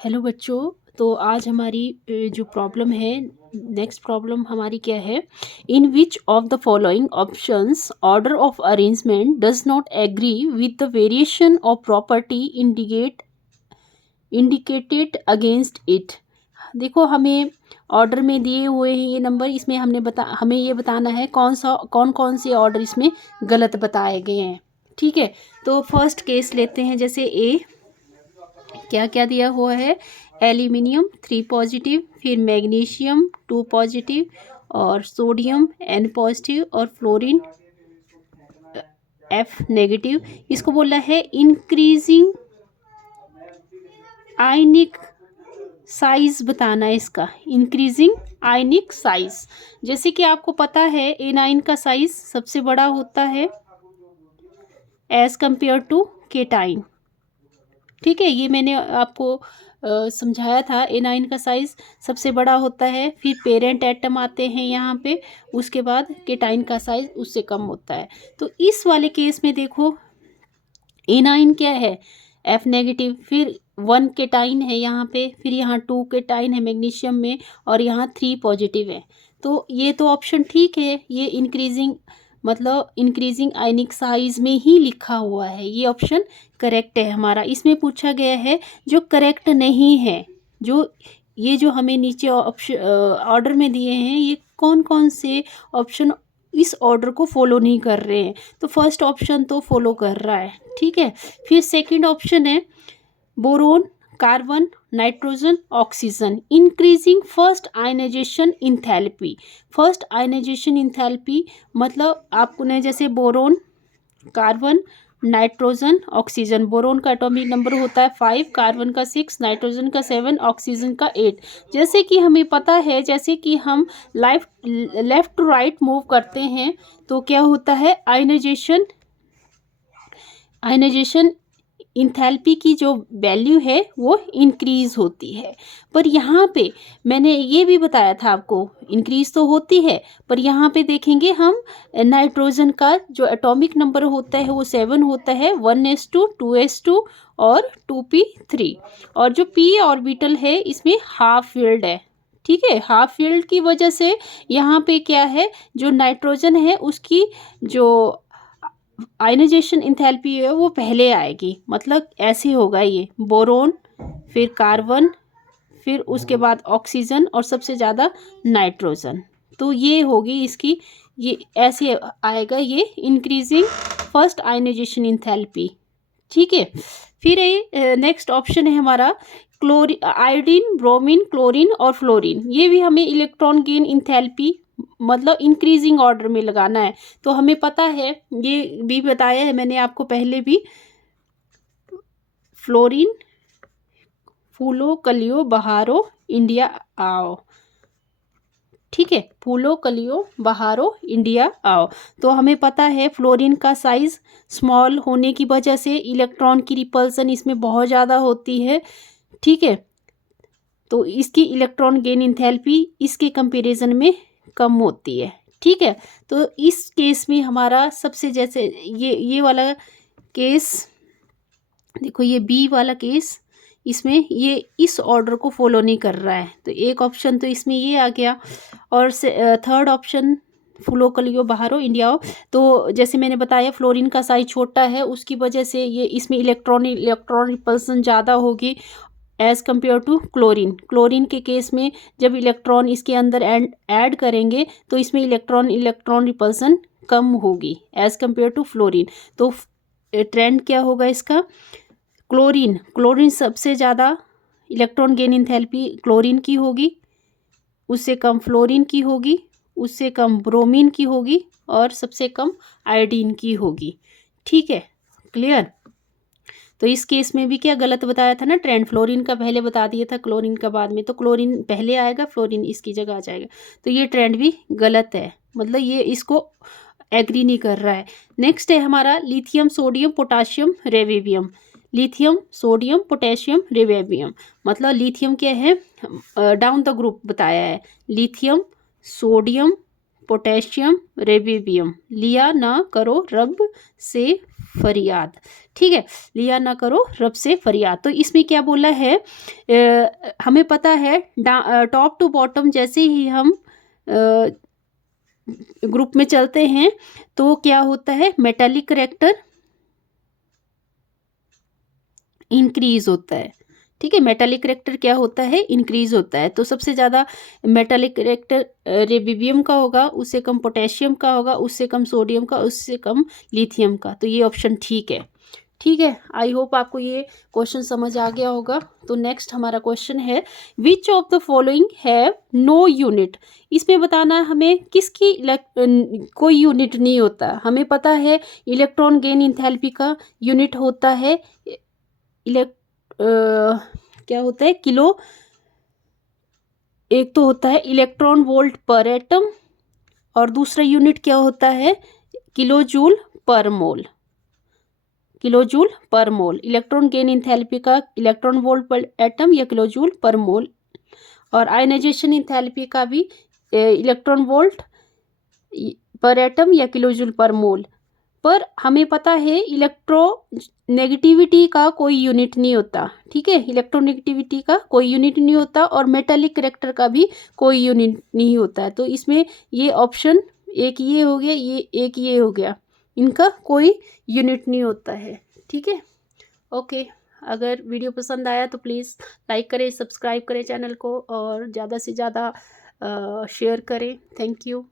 Hello बच्चों। तो आज हमारी जो प्रॉब्लम है, नेक्स्ट प्रॉब्लम हमारी क्या है। In which of the following options order of arrangement does not agree with the variation of property indicated against it. देखो, हमें ऑर्डर में दिए हुए हैं ये नंबर, इसमें हमें ये बताना है कौन कौन से ऑर्डर इसमें गलत बताए गए हैं। ठीक है, तो फर्स्ट केस लेते हैं। जैसे ए, क्या क्या दिया हुआ है। एल्यूमिनियम 3 पॉजिटिव, फिर मैग्नीशियम 2 पॉजिटिव, और सोडियम N पॉजिटिव, और फ्लोरीन F नेगेटिव। इसको बोला है इंक्रीजिंग आयनिक साइज बताना है इसका, इंक्रीजिंग आयनिक साइज। जैसे कि आपको पता है एनाइन का साइज सबसे बड़ा होता है एज कंपेयर टू केटाइन। ठीक है, ये मैंने आपको समझाया था। एनाइन का साइज सबसे बड़ा होता है, फिर पेरेंट एटम आते हैं यहाँ पे, उसके बाद केटाइन का साइज उससे कम होता है। तो इस वाले केस में देखो, एनाइन क्या है, F नेगेटिव, फिर 1 केटाइन है यहाँ पे, फिर यहाँ 2 केटाइन है मैग्नीशियम में, और यहाँ 3 पॉजिटिव है। तो ये तो ऑप्शन ठीक है, ये इंक्रीजिंग आयनिक साइज में ही लिखा हुआ है, ये ऑप्शन करेक्ट है हमारा। इसमें पूछा गया है जो करेक्ट नहीं है, जो हमें नीचे ऑप्शन ऑर्डर में दिए हैं, ये कौन कौन से ऑप्शन इस ऑर्डर को फॉलो नहीं कर रहे हैं। तो फर्स्ट ऑप्शन तो फॉलो कर रहा है। ठीक है, फिर सेकंड ऑप्शन है boron, carbon, nitrogen, oxygen, increasing first ionisation enthalpy. First ionisation enthalpy मतलब आपको ने जैसे boron, carbon, nitrogen, oxygen. Boron का एटॉमिक नंबर होता है 5, कार्बन का 6, नाइट्रोजन का 7, ऑक्सीजन का 8। जैसे कि हमें पता है, जैसे कि हम लेफ्ट टू राइट मूव करते हैं तो क्या होता है, आयनाइजेशन इंथैल्पी की जो वैल्यू है वो इंक्रीज होती है। पर यहाँ पे मैंने ये भी बताया था आपको, इंक्रीज तो होती है, पर यहाँ पे देखेंगे हम नाइट्रोजन का जो एटॉमिक नंबर होता है वो 7 होता है, 1s2, 2s2 और 2p3। और जो p ऑर्बिटल है इसमें हाफ फील्ड है। ठीक है, हाफ फील्ड की वजह से यहाँ पे क्या है, जो नाइट्रोजन है उसकी जो आयनाइजेशन इंथैल्पी है वो पहले आएगी। मतलब ऐसे होगा, ये बोरोन, फिर कार्बन, फिर उसके बाद ऑक्सीजन, और सबसे ज़्यादा नाइट्रोजन। तो ये होगी इसकी, ये ऐसे आएगा, ये इंक्रीजिंग फर्स्ट आयनाइजेशन इंथैल्पी। ठीक है, फिर ये नेक्स्ट ऑप्शन है हमारा आयोडीन, ब्रोमीन, क्लोरीन और फ्लोरीन। ये भी हमें इलेक्ट्रॉन गेन इंथैल्पी मतलब इंक्रीजिंग ऑर्डर में लगाना है। तो हमें पता है, ये भी बताया है मैंने आपको पहले भी, फ्लोरीन फूलो कलियो बहारो इंडिया आओ। ठीक है, फूलो कलियो बहारो इंडिया आओ। तो हमें पता है फ्लोरीन का साइज स्मॉल होने की वजह से इलेक्ट्रॉन की रिपल्सन इसमें बहुत ज़्यादा होती है। ठीक है, तो इसकी इलेक्ट्रॉन गेन इंथैल्पी इसके कंपैरिजन में कम होती है। ठीक है, तो इस केस में हमारा सबसे, जैसे ये वाला केस देखो, ये बी वाला केस, इसमें ये इस ऑर्डर को फॉलो नहीं कर रहा है, तो एक ऑप्शन तो इसमें ये आ गया। और थर्ड ऑप्शन फूलो कलियो बहारो इंडिया हो, तो जैसे मैंने बताया फ्लोरीन का साइज छोटा है, उसकी वजह से ये इसमें इलेक्ट्रॉन रिपल्सन ज़्यादा होगी एज़ कम्पेयर टू क्लोरीन के केस में जब इलेक्ट्रॉन इसके अंदर ऐड करेंगे तो इसमें इलेक्ट्रॉन रिपल्सन कम होगी एज़ कम्पेयर टू फ्लोरीन। तो ट्रेंड क्या होगा इसका, क्लोरीन सबसे ज़्यादा इलेक्ट्रॉन गेन इंथैल्पी क्लोरीन की होगी, उससे कम फ्लोरीन की होगी, उससे कम ब्रोमीन की होगी, और सबसे कम आयोडीन की होगी। ठीक है, क्लियर। तो इस केस में भी क्या गलत बताया था ना, ट्रेंड फ्लोरीन का पहले बता दिया था, क्लोरीन का बाद में, तो क्लोरीन पहले आएगा, फ्लोरीन इसकी जगह आ जाएगा। तो ये ट्रेंड भी गलत है, मतलब ये इसको एग्री नहीं कर रहा है। नेक्स्ट है हमारा lithium, sodium, potassium, rubidium. Lithium, sodium, potassium, rubidium. मतलब लिथियम क्या है, डाउन द ग्रुप बताया है, लिथियम, सोडियम, पोटेशियम, रेवेबियम। लिया ना करो रब से फरियाद। ठीक है, लिया ना करो रब से फरियाद। तो इसमें क्या बोला है, हमें पता है टॉप टू बॉटम जैसे ही हम ग्रुप में चलते हैं तो क्या होता है, मेटालिक करेक्टर इंक्रीज होता है। ठीक है, मेटालिक करेक्टर क्या होता है, इंक्रीज होता है। तो सबसे ज़्यादा मेटालिक करेक्टर रेबिबियम का होगा, उससे कम पोटेशियम का होगा, उससे कम सोडियम का, उससे कम लिथियम का। तो ये ऑप्शन ठीक है। ठीक है, आई होप आपको ये क्वेश्चन समझ आ गया होगा। तो नेक्स्ट हमारा क्वेश्चन है, which of the following have no unit. इसमें बताना है हमें किसकी कोई यूनिट नहीं होता। हमें पता है इलेक्ट्रॉन गेन इंथैल्पी का यूनिट होता है क्या होता है, किलो, एक तो होता है इलेक्ट्रॉन वोल्ट पर एटम और दूसरा यूनिट क्या होता है, किलो जूल पर मोल। किलो जूल पर मोल, इलेक्ट्रॉन गेन इंथैल्पी का इलेक्ट्रॉन वोल्ट पर एटम या किलो जूल पर मोल। और आयनाइजेशन इंथैल्पी का भी इलेक्ट्रॉन वोल्ट पर एटम या किलो जूल पर मोल। पर हमें पता है इलेक्ट्रोनेगेटिविटी का कोई यूनिट नहीं होता। ठीक है, इलेक्ट्रोनेगेटिविटी का कोई यूनिट नहीं होता और मेटालिक करेक्टर का भी कोई यूनिट नहीं होता है। तो इसमें ये ऑप्शन एक ये हो गया, ये एक ये हो गया, इनका कोई यूनिट नहीं होता है। ठीक है, ओके। अगर वीडियो पसंद आया तो प्लीज़ लाइक करें, सब्सक्राइब करें चैनल को और ज़्यादा से ज़्यादा शेयर करें। Thank you.